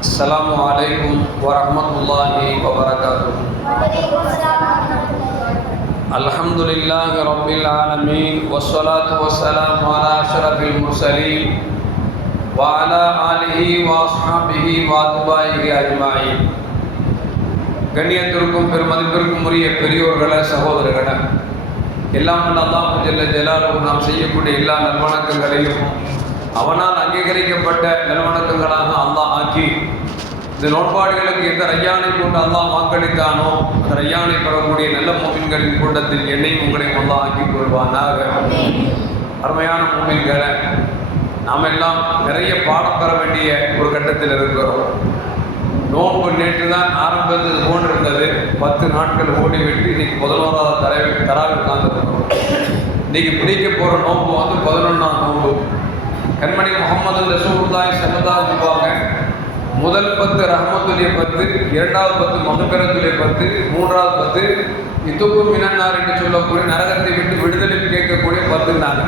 السلام عليكم ورحمة الله وبركاته الحمد لله رب العالمين والصلاة والسلام على أشرف المرسلين وعلى آله وأصحابه وأتباعه أجمعين கண்ணியத்திற்கும் பெருமதிப்பிற்கும் உரிய பெரியோர்களே சகோதரர்களே எல்லாம் வல்ல அல்லாஹ் ஜல்ல ஜலாலுஹு நாம் செய்யக்கூடிய எல்லா நல்வணக்கங்களையும் அவனால் அங்கீகரிக்கப்பட்ட நிலவணக்கங்களாக அல்லாஹ் ஆக்கி இந்த நோட்பாடுகளுக்கு எந்த ரையானை கொண்டு அல்லாஹ் வாக்களித்தானோ அந்த ரையானை பெறக்கூடிய நல்ல மோமின்களின் கூட்டத்தில் என்னையும் உங்களையும் அல்லாஹ் ஆக்கி கொள்வானாக. அருமையான மோமின்களை நாம் எல்லாம் நிறைய பாடம் பெற வேண்டிய ஒரு கட்டத்தில் இருக்கிறோம். நோன்பு நேற்று தான் ஆரம்பித்தது போன்றிருந்தது. பத்து நாட்கள் ஓடிவிட்டு இன்னைக்கு பதினோராவது தரவி தராவி உட்கார்ந்துருக்கிறோம் இன்னைக்கு பிடிக்க போகிற நோன்பு வந்து பதினொன்றாம் நோன்பு. கண்மணி முகமது ரசூல்லாய் சமதாய் சொல்லுவாங்க முதல் பத்து ரஹமத்துடைய பத்து இரண்டாவது பத்து மகக்கரத்துடைய பத்து மூன்றாவது பத்து இத்துப்பு மினன்னார் என்று சொல்லக்கூடிய நரகத்தை விட்டு விடுதலை கேட்கக்கூடிய பத்துனாங்க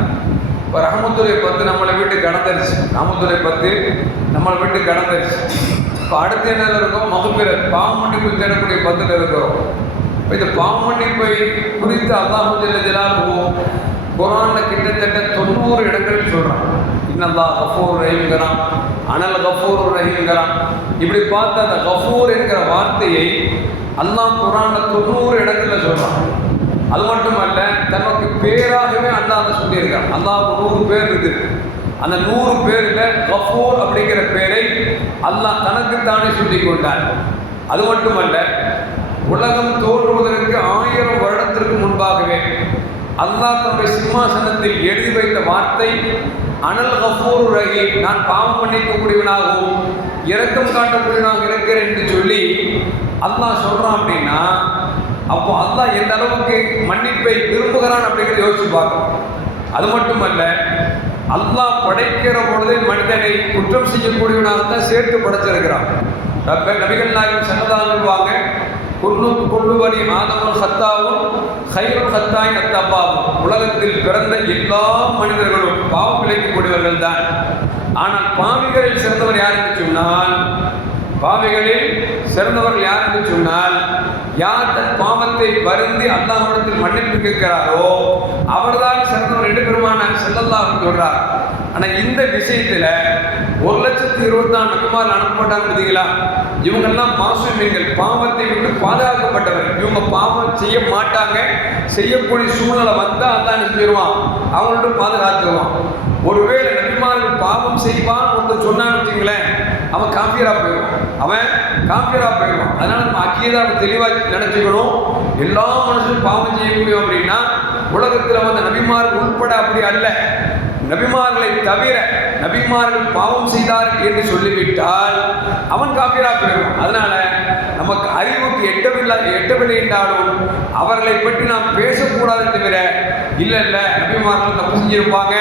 இப்போ ரஹமத்துடைய பத்து நம்மளை விட்டு கடந்துருச்சு. ரஹமத்துடைய பத்து நம்மளை விட்டு கடந்துருச்சு. இப்போ அடுத்து என்ன இருக்கும்? மகப்பிரர் பாவமன்னிப்பு தேடக்கூடிய பத்தில் இருக்கிறோம். இப்போ இந்த பாவமன்னிப்பை குறித்து அல்லாஹு ஜல்ல குரானில் கிட்டத்தட்ட தொண்ணூறு இடங்கள் சொல்கிறான் இன்னல்லா கஃபூர் ரஹீம்கிறான் அனல் கஃபூர் ரஹீம்கிறான் இப்படி பார்த்த அந்த கஃபூர் என்கிற வார்த்தையை அல்லாஹ் குரான தொண்ணூறு இடத்துல சொல்கிறான் அது மட்டுமல்ல தனக்கு பேராகவே அல்லாஹ் சொல்லியிருக்கான். அல்லாஹ் நூறு பேர் இருக்குது அந்த நூறு பேரில் கஃபூர் அப்படிங்கிற பேரை அல்லாஹ் தனக்குத்தானே சொல்லி கொண்டார் அது மட்டுமல்ல உலகம் தோன்றுவதற்கு ஆயிரம் வருடத்திற்கு முன்பாகவே அல்லாஹ் தன்னுடைய சிம்மாசனத்தில் எழுதி வைத்த வார்த்தை அனல் கஃபூர் ரஹீம் நான் பாவம் மன்னிக்கக்கூடியவனாகவும் இரக்கம் காட்டக்கூடியவனாக இருக்கிறேன் என்று சொல்லி அல்லாஹ் சொல்கிறான் அப்படின்னா அப்போ அல்லாஹ் எந்த அளவுக்கு மன்னிப்பை விரும்புகிறான் அப்படிங்கிறத யோசிச்சு பார்க்கணும். அது மட்டுமல்ல அல்லாஹ் படைக்கிற பொழுது மனிதனை குற்றம் செய்யக்கூடியவனாக தான் சேர்த்து படைச்சிருக்கிறான். நபிகள் நாயகம் சன்னதாக வாங்க கொள்ளு கொள்ளுபடி சத்தாவும் ஹைரும் சத்தாய் நத்தப்பாவும். உலகத்தில் பிறந்த எல்லா மனிதர்களும் பாவம் விளைக்கக்கூடியவர்கள் தான் ஆனால் பாவிகளில் சிறந்தவர் யார் என்று சொன்னால் பாவிகளில் சிறந்தவர்கள் யார் என்று சொன்னால் யார் தன் பாவத்தை வருந்தி அல்லாஹிடத்தில் மன்னிப்பு கேட்கிறாரோ அவர்தான் சிறந்தவர் என்று பெருமான சொல்றார். ஆனால் இந்த விஷயத்தில் ஒரு லட்சத்தி இருபத்தி நாலு நபிமார் அனுப்பப்பட்டாங்க பார்த்தீங்களா? இவங்கெல்லாம் மாசூமியங்கள் பாவத்தை விட்டு பாதுகாக்கப்பட்டவர். இவங்க பாவம் செய்ய மாட்டாங்க செய்யக்கூடிய சூழ்நிலை வந்தால் அதான் என்ன செஞ்சிருவான் அவங்கள்ட்ட பாதுகாத்துருவான். ஒருவேளை நபிமார்கள் பாவம் செய்வான் ஒருத்தர் சொன்னான்னு வச்சுங்களேன் அவன் காப்பியரா போயிடுவான். அவன் காப்பியரா போயிடுவான். அதனால் நம்ம அக்கியதாக தெளிவாக நினச்சிக்கணும். எல்லா மனுஷனும் பாவம் செய்ய முடியும் அப்படின்னா உலகத்தில் வந்த நபிமார்கள் உட்பட அப்படி அல்ல. நபிமார்களை தவிர நபிமார்கள் பாவம் செய்தார் என்று சொல்லிவிட்டால் அவன் காப்பீராக போயிடுவான். அதனால நமக்கு அறிவுக்கு எட்டவில்லை எட்டவில்லை என்றாலும் அவர்களை பற்றி நாம் பேசக்கூடாது தவிர இல்லை இல்லை நபிமார்கள் தப்பு செஞ்சிருப்பாங்க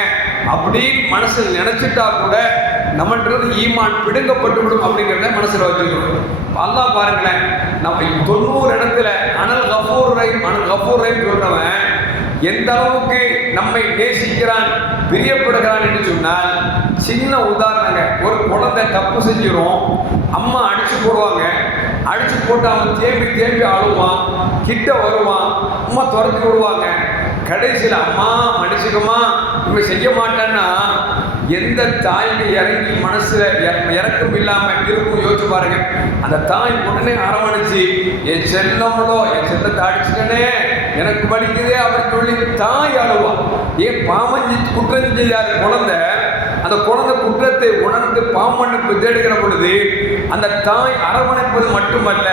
அப்படின்னு மனசில் நினைச்சிட்டா கூட நம்மன்றது ஈமான் பிடுங்கப்பட்டு விடும் அப்படிங்கிறத மனசில் வச்சுக்கணும். அல்லா பாருங்களேன் நம்ம தொண்ணூறு இடத்துல அனல் கபூர் ரைம் அனல் கஃபூர் ரைம் சொல்றவன் எந்த அளவுக்கு நம்மை நேசிக்கிறான் பிரியப்படுகிறான் என்று சொன்னால் சின்ன உதாரணங்க ஒரு குழந்தை தப்பு செஞ்சிடும் அம்மா அடிச்சு போடுவாங்க அடிச்சு போட்டு அவன் தேம்பி தேம்பி அழுவான் கிட்ட வருவான் அம்மா துரத்தி விடுவாங்க. கடைசியில் அம்மா மன்னிச்சுக்கம்மா இவன் செய்ய மாட்டான்னா எந்த தாய்க்கு இறங்கி மனசுல இறக்கம் இல்லாம இருக்கும் யோசிச்சு பாருங்க. அந்த தாய் உடனே அரவணைச்சு என் செல்லமோ என் செல்லத்தை அடிச்சுட்டனே எனக்கு படிக்குதே அப்படின்னு சொல்லி தாய் அழுவா. ஏன் பாவம் குற்றம் செய்யாத குழந்தை அந்த குழந்தை குற்றத்தை உணர்ந்து பாமண்ணுக்கு தேடுகிற பொழுது அந்த தாய் அரவணைப்பது மட்டுமல்ல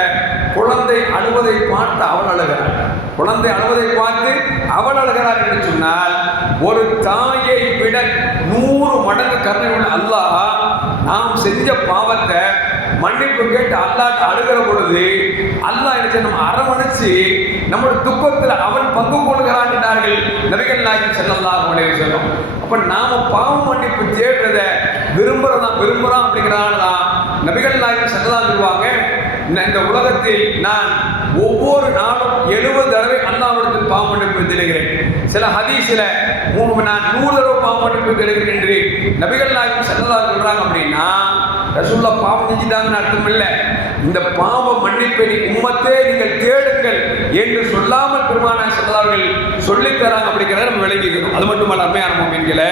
குழந்தை அழுவதை பார்த்து அவள் அழுகிறாள். குழந்தை அழுவதை பார்த்து அவள் அழுகிறாள் என்று சொன்னால் ஒரு தாயை விட நூறு மடங்கு கருணை உள்ள அல்லாஹ் நாம் செஞ்ச பாவத்தை மன்னிப்பு கேட்டு அல்லாஹ் அழுகிற பொழுது அல்லாஹ் என்ன நம்ம அரவணைச்சு நம்மளோட துக்கத்தில் அவன் பங்கு கொள்கிறான் என்றார்கள் நபிகள் நாயகம் செல்லல்லாஹு அலைஹி சொல்லும் அப்ப நாம பாவம் மன்னிப்பு தேடுறத விரும்புறதா விரும்புறோம் அப்படிங்கிறதால தான் நபிகள் நாயகம் செல்லலாம் சொல்லுவாங்க இந்த- இந்த உலகத்தில் நான் ஒவ்வொரு நாளும் எழுபது தடவை அல்லாவிடத்தில் பாவம் மன்னிப்பு தேடுகிறேன் சில ஹதீஸில் மூணு நான் நூறு தடவை பாவம் மன்னிப்பு தேடுகிறேன் என்று நபிகள் நாயகம் செல்லலாம் சொல்கிறாங்க அப்படின்னா ரசூல்லா பாவம் செஞ்சுட்டாங்கன்னு அர்த்தம் இல்லை இந்த பாவ மன்னிப்பை உம்மத்தே நீங்கள் தேடுங்கள் என்று சொல்லாமல் பெருமான செல்லதார்கள் சொல்லித் தராங்க அப்படிங்கிறத நம்ம விளங்கிக்கணும். அது மட்டுமல்ல அருமையான மோமின்களை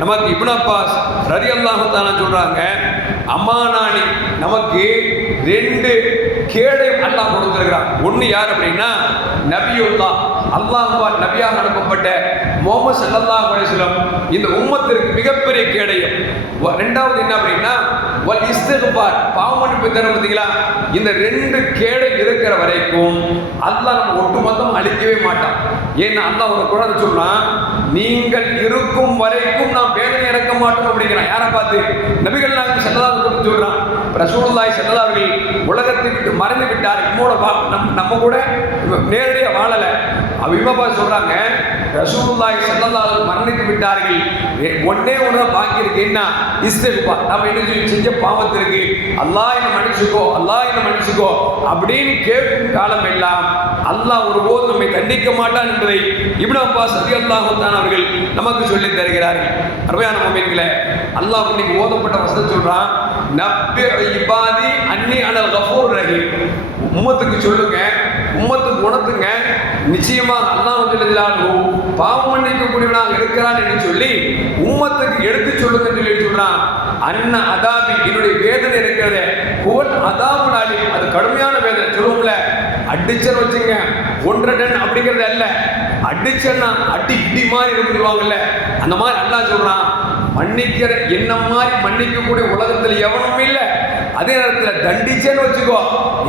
நமக்கு இப்னு அப்பாஸ் ரதி சொல்கிறாங்க அம்மா அம்மானானி நமக்கு ரெண்டு கேடை அல்லாஹ் கொடுத்திருக்கிறான். ஒன்று யார் அப்படின்னா நபியுல்லா அல்லாஹ் நபியாக அனுப்பப்பட்ட முகமது சல்லல்லா அலைஹி இந்த உம்மத்திற்கு மிகப்பெரிய கேடயம். வ- ரெண்டாவது என்ன அப்படின்னா வல் இஸ்திக்பார் பாவமன்னிப்பு தரும் பார்த்தீங்களா? இந்த ரெண்டு கேடை இருக்கிற வரைக்கும் அல்லாஹ் நம்ம ஒட்டுமொத்தம் அழிக்கவே மாட்டான். ஏன்னா அல்லாஹ் ஒரு குழந்தை சொல்றான் நீங்கள் இருக்கும் வரைக்கும் நாம் வேதனை இறக்க மாட்டோம் அப்படிங்கிறான். யாரை பார்த்து? நபிகள் நாயகம் செல்லதாக குறித்து சொல்றான். ரசூலுல்லாஹி செல்லதா அவர்கள் உலகத்திற்கு மறந்து விட்டார். நம்மோட நம் நம்ம கூட நேரடியாக வாழலை. அவ சொல்கிறாங்க ரசூலுல்லாய் ரசூலுல்லாஹி ஸல்லல்லாஹு மரணித்து விட்டார்கள். ஒன்னே ஒன்று பாக்கி இருக்கு. என்ன? இஸ்திக்பா நம்ம என்ன செஞ்ச- செஞ்ச பாவத்திற்கு அல்லாஹ் என்ன மன்னிச்சுக்கோ அல்லாஹ் என்ன மன்னிச்சுக்கோ அப்படின்னு கேட்கும் காலம் எல்லாம் அல்லாஹ் ஒருபோது நம்மை தண்டிக்க மாட்டான் என்பதை இப்னு அப்பாஸ் ரலியல்லாஹு தான் அவர்கள் நமக்கு சொல்லி தருகிறார்கள். அருமையான மொபைல்களை அல்லாஹ் இன்னைக்கு ஓதப்பட்ட வசதி சொல்கிறான் நப்பி இபாதி அன்னி அனல் கபூர் ரஹீம். உம்மத்துக்கு சொல்லுங்க உம்மத்துக்கு உணர்த்துங்க. நிச்சயமாக அல்லாஹ் ஜல்லல்லாஹு பாவம் மன்னிக்கக்கூடியவனாக இருக்கிறான் என்று சொல்லி உம்மத்துக்கு எடுத்து சொல்லுங்க சொல்லி சொல்றான். அன்ன அதாபி என்னுடைய வேதனை இருக்கிறதே. புகழ் அதாபு நாளி அது கடுமையான வேதனை. சொல்லுவோம்ல அடிச்சன்னு வச்சுங்க. ஒன்றரை டன் அப்படிங்கிறது அல்ல. அடிச்சன்னா அடி இடி மாதிரி இருக்குவாங்கல்ல அந்த மாதிரி அல்லா சொல்றான். மன்னிக்கிற என்ன மாதிரி மன்னிக்கக்கூடிய உலகத்தில் எவனும் இல்லை. அதே நேரத்தில் தண்டிச்சேன்னு வச்சுக்கோ.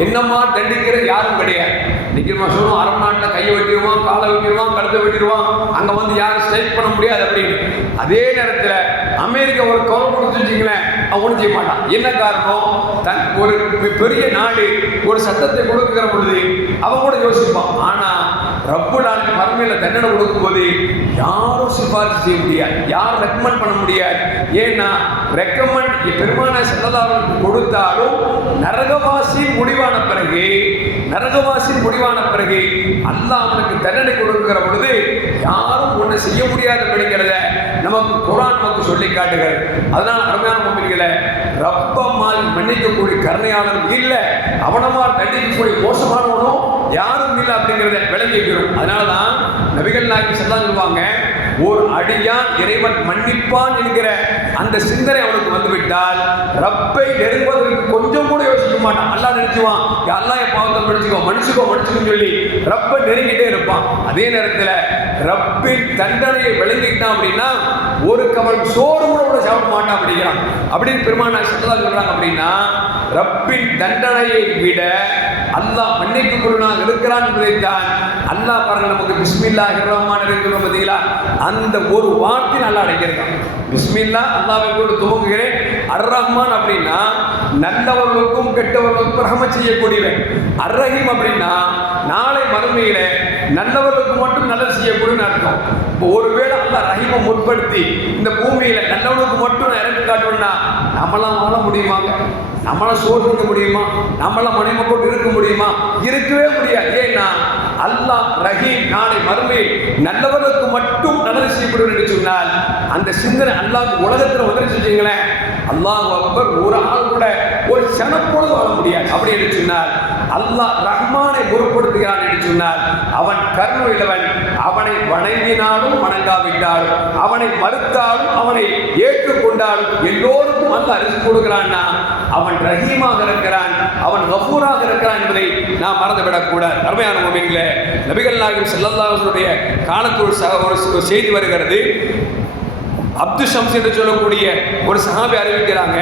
என்னம்மா தண்டிக்கிற? யாரும் கிடையாது. இன்னைக்கு நம்ம சொல்லுவோம் அரை நாட்டில் கையை வெட்டிடுவான் காலை வெட்டிடுவான் கழுத்தை வெட்டிடுவான். அங்கே வந்து யாரும் ஸ்ட்ரைக் பண்ண முடியாது அப்படின்னு. அதே நேரத்தில் அமெரிக்கா ஒரு குறை கொடுத்து வச்சிங்களேன் அவன் ஒன்றும் செய்ய மாட்டான். என்ன காரணம்? தன் ஒரு பெரிய நாடு ஒரு சத்தத்தை கொடுக்குற பொழுது அவன் கூட யோசிப்பான். ஆனால் ரப்பு நாளுக்கு மறுமையில் தண்டனை கொடுக்கும்போது யாரும் சிபாரிசு செய்ய முடியாது யாரும் ரெக்கமெண்ட் பண்ண முடியாது ஏன்னா ரெக்கமெண்ட் பெருமான செல்லதாரர்களுக்கு கொடுத்தாலும் நரகவாசி முடிவான பிறகு நரகவாசி முடிவான பிறகு அல்லாஹ் அவனுக்கு தண்டனை கொடுக்கிற பொழுது யாரும் ஒண்ணு செய்ய முடியாது அப்படிங்கிறத நமக்கு குரான் நமக்கு சொல்லி காட்டுகிறது. அதனால அருமையான மொழிகளை ரப்பமால் மன்னிக்கக்கூடிய கருணையாளர் இல்லை அவனமால் தண்டிக்கக்கூடிய மோசமானவனும் யாரும் இல்லை அப்படிங்கிறத விளங்கிக்கிறோம் அதனால தான் நபிகள் நாயகி செல்லாம் சொல்லுவாங்க ஒரு அடியான் இறைவன் மன்னிப்பான் என்கிற அந்த சிந்தனை அவனுக்கு வந்துவிட்டால் ரப்பை நெருங்குவதற்கு கொஞ்சம் கூட யோசிக்க மாட்டான். அல்லாஹ் நினைச்சுவான் அல்லாஹ் என் பாவத்தை மன்னிச்சுக்கோ மனுஷுக்கோ மன்னிச்சுக்கோன்னு சொல்லி ரப்பை நெருங்கிட்டே இருப்பான். அதே நேரத்தில் ரப்பின் தண்டனையை விளங்கிட்டான் அப்படின்னா ஒரு கவல் சோறு கூட கூட சாப்பிட மாட்டான் அப்படிங்கிறான். அப்படின்னு பெருமானா சத்ததா சொல்றாங்க அப்படின்னா ரப்பின் தண்டனையை விட அல்லாஹ் மன்னிக்கக்கூடியவனாக இருக்கிறான் என்பதைத்தான். அல்லாஹ் பாருங்க நமக்கு பிஸ்மில்லா ரஹ்மான் இருக்கிறோம் பார்த்தீங்களா அந்த ஒரு வார்த்தை நல்லா அடைக்கிறான் பிஸ்மில்லா அல்லாவை கூட துவங்குகிறேன். அர் ரஹ்மான் அப்படின்னா நல்லவர்களுக்கும் கெட்டவர்களுக்கும் ரகம செய்யக்கூடியவன். அர் ரஹீம் அப்படின்னா நாளை மறுமையில நல்லவர்களுக்கு மட்டும் நல்லது செய்யக்கூடியன்னு அர்த்தம். இப்போ ஒருவேளை அல்லாஹ் ரஹீமை முற்படுத்தி இந்த பூமியில நல்லவனுக்கு மட்டும் நான் இறக்கி காட்டுவேன்னா நம்மளாம் வாழ முடியுமாங்க நம்மளாம் சோதிக்க முடியுமா? நம்மளாம் மனைவி கொண்டு இருக்க முடியுமா? இருக்கவே முடியாது. ஏன்னா அல்லாஹ் ரஹீம் நாளை மறுமையில் நல்லவர்களுக்கு மட்டும் நல்லது செய்யப்படும் என்று சொன்னால் அந்த சிந்தனை அல்லாஹ் உலகத்தில் உதவி செஞ்சீங்களேன் அல்லாஹ் ஒரு ஆள் கூட ஒரு சனப்பொழுது வாழ முடியாது. அப்படி என்று சொன்னால் அல்லாஹ் ரஹ்மானை பொருட்படுத்துகிறான் என்று சொன்னார் அவன் கருணுள்ளவன் அவனை வணங்கினாலும் வணங்காவிட்டாலும் அவனை மறுத்தாலும் அவனை ஏற்றுக்கொண்டாலும் எல்லோருக்கும் அல்ல அரிசி கொடுக்கிறான்னா அவன் ரஹீமாக இருக்கிறான் அவன் கபூராக இருக்கிறான் என்பதை நாம் மறந்துவிடக்கூடாது. அருமையான மொமெண்ட்ல நபிகள் நாயகம் செல்லல்லாஹனுடைய காலத்தோடு சக ஒரு ஒரு செய்தி வருகிறது. அப்து ஷம்ஸ் என்று சொல்லக்கூடிய ஒரு சஹாபி அறிவிக்கிறாங்க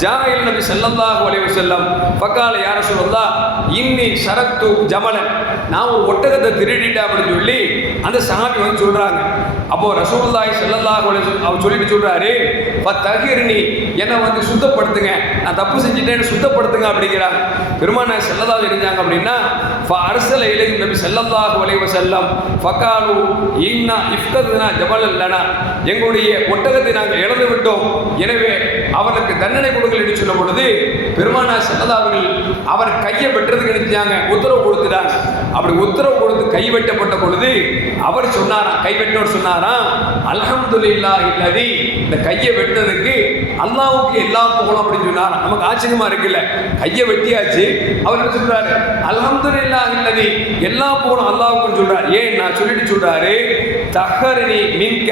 ஜாயில் நபி செல்லந்தாக அலைஹி செல்லம் பக்கால யார சொல்லா இன்னி சரத்து ஜமலன். நான் ஒரு ஒட்டகத்தை திருடிட்டேன் அப்படின்னு சொல்லி அந்த சஹாபி வந்து சொல்றாங்க. அப்போ ரசூல்லாய் ஸல்லல்லாஹு அவர் சொல்லிட்டு சொல்றாரு ஃபத்தஹிர்னி என்னை வந்து சுத்தப்படுத்துங்க. நான் தப்பு செஞ்சுட்டேன்னு சுத்தப்படுத்துங்க அப்படிங்கிறாங்க பெருமானா செல்லதா இருந்தாங்க அப்படின்னா அரசல இளைஞர் நபி ஸல்லல்லாஹு அலைஹி செல்லம் ஃபக்காலு இன்னா இஃப்ததுனா ஜபல் இல்லனா எங்களுடைய ஒட்டகத்தை நாங்கள் இழந்து விட்டோம். எனவே அவருக்கு தண்டனை கொடுங்கள் என்று சொன்ன பொழுது பெருமானா செல்லதா அவர்கள் அவர் கையை வெட்டுறதுக்கு நினைச்சாங்க உத்தரவு கொடுத்துட்டாங்க. அப்படி உத்தரவு கொடுத்து கை வெட்டப்பட்ட பொழுது அவர் சொன்னாராம் கை வெட்டோர் சொன்னார் சொன்னாராம் அலஹம்துல்லா இல்லதி இந்த கையை வெட்டதுக்கு அல்லாவுக்கு எல்லா புகழும் அப்படின்னு சொன்னார் நமக்கு ஆச்சரியமா இருக்குல்ல? கையை வெட்டியாச்சு. அவர் என்ன சொல்றாரு? அலஹம்துல்லா இல்லதி எல்லா புகழும் அல்லாஹ்வுக்கு சொல்றாரு. ஏன்? நான் சொல்லிட்டு சொல்றாரு தஹரணி மின்க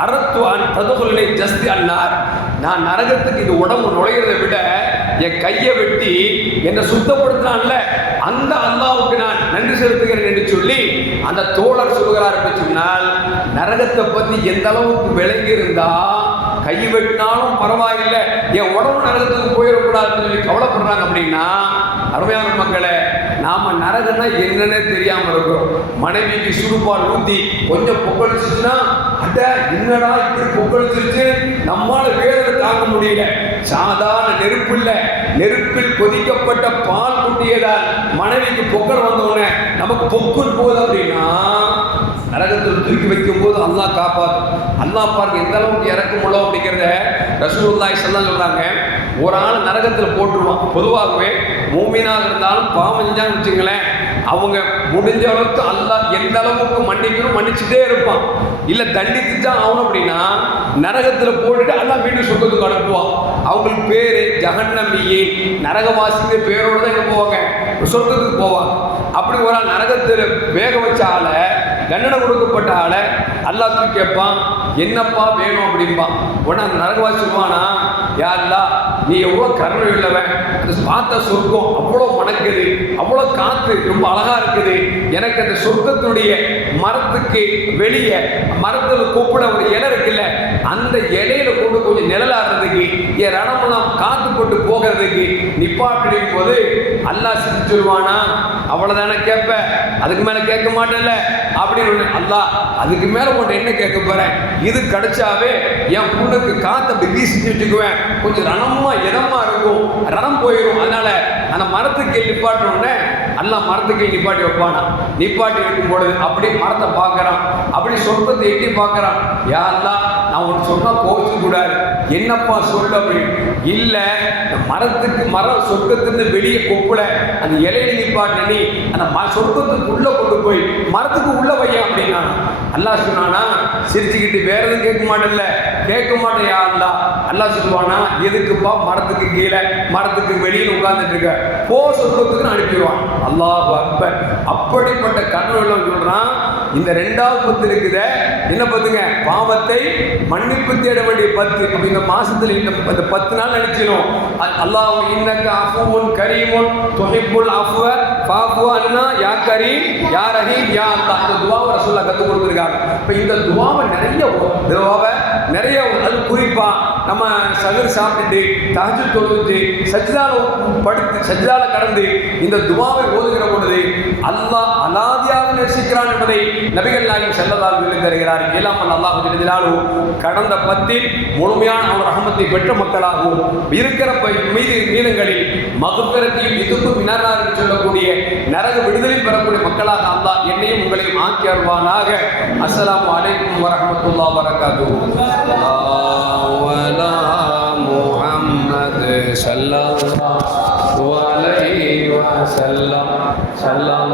அரத்துவான் ததுகுலை ஜஸ்தி அன்னார் நான் நரகத்துக்கு இது உடம்பு நுழையிறதை விட என் கையை வெட்டி என்னை சுத்தப்படுத்தினான்ல அந்த அல்லாவுக்கு நான் நன்றி செலுத்துகிறேன் என்று சொல்லி அந்த தோழர் சொல்கிறார் என்று சொன்னால் நரகத்தை பத்தி எந்த அளவுக்கு விளங்கி இருந்தா கை வெட்டினாலும் பரவாயில்லை என் உடம்பு நரகத்துக்கு போயிடக்கூடாதுன்னு சொல்லி கவலைப்படுறாங்க அப்படின்னா அருமையான மக்களே நாம நரகம்னா என்னன்னே தெரியாம இருக்கிறோம். மனைவிக்கு சுடுபால் ஊத்தி கொஞ்சம் பொங்கலிச்சுன்னா அட என்னடா இப்படி பொங்கலிச்சிருச்சு நம்மால வேதனை தாங்க முடியல. சாதாரண நெருப்பு இல்ல. நெருப்பில் கொதிக்கப்பட்ட பால் குட்டியதால் மனைவிக்கு பொங்கல் வந்தோடனே நமக்கு பொக்குன்னு போகுது அப்படின்னு நரகத்தில் தூக்கி வைக்கும் போது அல்லாஹ் காப்பாத்தும் அல்லாஹ் பாருங்க எந்த அளவுக்கு இறக்கும் உள்ளோம் அப்படிங்கிறத ரசூல்லாய் ஸல்லல்லாஹு சொல்கிறாங்க ஒரு ஆள் நரகத்தில் போட்டுருவான். பொதுவாகவே மூமினாக இருந்தாலும் பாவம் செஞ்சான்னு வச்சுங்களேன். அவங்க முடிஞ்ச அளவுக்கு அல்லாஹ் எந்த அளவுக்கு மன்னிக்கணும் மன்னிச்சுட்டே இருப்பான். இல்லை தண்டித்துட்டான் தான் ஆகணும் அப்படின்னா நரகத்தில் போட்டுட்டு அல்லா வீடு சொர்க்கத்துக்கு அனுப்புவான் அவங்களுக்கு பேர் ஜகன்னம்பியே நரகவாசிங்க பேரோடு தான் இங்கே போவாங்க. சொர்க்கத்துக்கு போவாங்க அப்படி ஒரு ஆள் நரகத்தில் வேக வச்ச ஆளை தண்டனை கொடுக்கப்பட்ட ஆளை அல்லாஹ் கேட்பான். என்னப்பா வேணும் அப்படிம்பான் உடனே அந்த நரகவாசி சொல்லுவானா நீ எவ்வளோ கருணை உள்ளவன். அந்த பார்த்த சொர்க்கம் அவ்வளோ மணக்குது அவ்வளோ காத்து ரொம்ப அழகாக இருக்குது. எனக்கு அந்த சொர்க்கத்தினுடைய மரத்துக்கு வெளியே மரத்தில் கூப்பிட ஒரு இலை இருக்குல்ல அந்த இலையில கொண்டு கொஞ்சம் நிழலாக என் ரணமெல்லாம் காத்து போட்டு போகிறதுக்கு நிப்பாட்டிடும் போது அல்லாஹ் செஞ்சு அவ்வளோதானே கேட்ப. அதுக்கு மேலே கேட்க மாட்டேன்ல. அப்படின்னு அல்லா அதுக்கு மேலே உன்ட்டு என்ன கேட்க போகிறேன் இது கிடைச்சாவே என் பொண்ணுக்கு காற்றை அப்படி வீசி வச்சுக்குவேன். கொஞ்சம் ரணமாக இதமா இருக்கும். ரணம் போயிடும் அதனால அந்த மரத்துக்கு நிப்பாட்டினோடனே அல்லா மரத்துக்கு நிப்பாட்டி வைப்பானா? நிப்பாட்டி வைக்கும் பொழுது அப்படி மரத்தை பார்க்கறான். அப்படி சொற்பத்தை எட்டி பார்க்குறான். யாரெல்லாம் நான் உனக்கு சொன்னால் கோவிச்சு கூடாது. என்னப்பா சொல்லு அப்படின்னு இல்லை இந்த மரத்துக்கு மரம் சொர்க்கத்துலேருந்து வெளியே கொப்புல அந்த இலையில நிப்பாட்டி அந்த ம- சொர்க்கத்துக்கு உள்ளே கொண்டு போய் மரத்துக்கு உள்ளே வையா அப்படின்னா அல்லாஹ் சொன்னானா சிரிச்சுக்கிட்டு வேற எதுவும் கேட்க மாட்டேன்ல. கேட்க மாட்டேன் யாருந்தா அல்லாஹ். சொல்லுவானா எதுக்குப்பா மரத்துக்கு கீழே மரத்துக்கு வெளியில் உட்கார்ந்துட்டு இருக்க? போ சொர்க்கத்துக்குன்னு அனுப்பிடுவான். அல்லாஹ் அக்பர். அப்படிப்பட்ட கருணை சொல்கிறான் இந்த ரெண்டாவது பத்து இருக்குத. என்ன பத்துங்க? பாவத்தை மன்னிப்பு தேட வேண்டிய பத்து. இந்த மாசத்துல இந்த பத்து நாள் நினைச்சிடும் அல்லாஹ் இன்னக்க அஃபுன் கரீமுன் துஹிப்புல் அஃப்வ. ஃபாஃபு அண்ணா யா கரீம் யா ரஹீம் யா அல்லா இந்த துவாவை ரசூல்லா கற்றுக் கொடுத்துருக்காங்க. இப்போ இந்த துவாவை நிறைய துவாவை நிறைய அது குறிப்பா நம்ம சகர் சாப்பிட்டுட்டு தகஜு தொழுது சஜ்ஜால படுத்து சஜ்ஜால கடந்து இந்த துவாவை ஓதுகிற பொழுது அல்லாஹ் அலாதியாக நேசிக்கிறான் என்பதை நபிகள் நாயகம் செல்லதால் சொல்லி தருகிறார். எல்லாம் அல்லாஹ் தெரிஞ்சாலும் கடந்த பத்தில் முழுமையான அவர் அகமத்தை பெற்ற மக்களாகவும் இருக்கிற மீது மீதங்களில் மகுப்பிறத்தையும் இதுக்கும் வினரார் என்று சொல்லக்கூடிய நரக விடுதலை பெறக்கூடிய மக்களாக அல்லாஹ் என்னையும் உங்களையும் ஆக்கி அருவானாக அஸ்ஸலாமு அலைக்கும் வரஹ்மத்துல்லாஹி வரகாத்துஹு sellem sellem